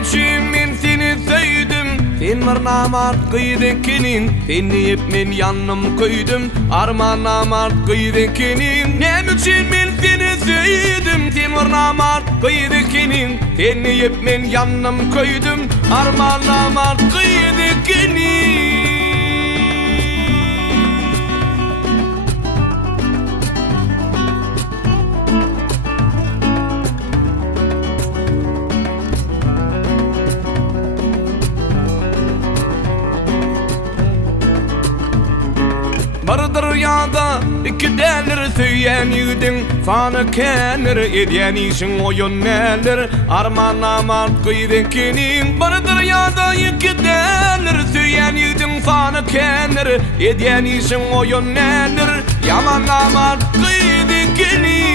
için men seni söydüm. Sen bir namart kıydekenin, seni hep men yanım koydum. Arman namart kıydekenin, nem için men seni söydüm. Sen bir namart kıydekenin, seni hep men yanım koydum. Arman namart kıydekenin. Bardır yada iki derler söyyen yüdün sana kenir edyen işin oyun neler arman amart kıydekenin. Bardır yada iki derler söyyen yüdün sana kenir edyen işin oyun neler yaman amart kıydekenin.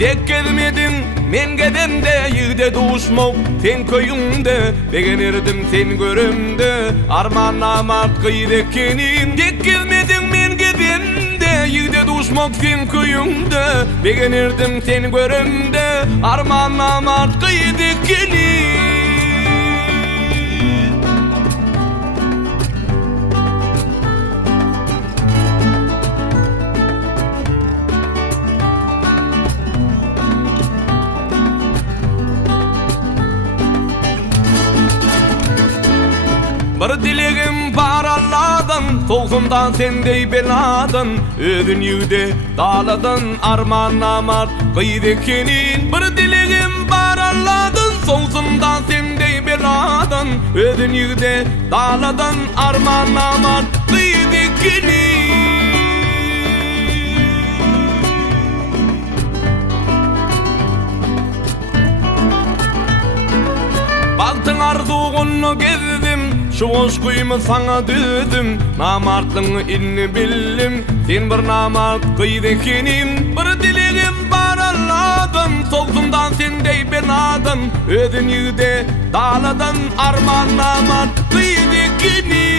Dek gelmedin men gedemde yığde duşmok sen köyümde beğenirdim sen görümde arman amart kıydekenin. Dek gelmedin men gedemde yığde duşmok sen köyümde beğenirdim sen görümde arman amart kıydekenin. Bir dilegim var Allah'dan, soğusundan sendey beladan. Ödün yüde dağladan arman amart kıydekenin. Bir dilegim var Allah'dan, soğusundan sendey beladan. Ödün yüde dağladan arman amart kıydekenin. Baktın arzuğunu gezdim, şu oşkuyumu sana düzdüm. Namartlığını inni bildim, sen bir namart kıydekenin. Bir dilegim var Allah'dan, soğusundan sendey beladan. Ödün yüde dağladan arman namart kıydekenin.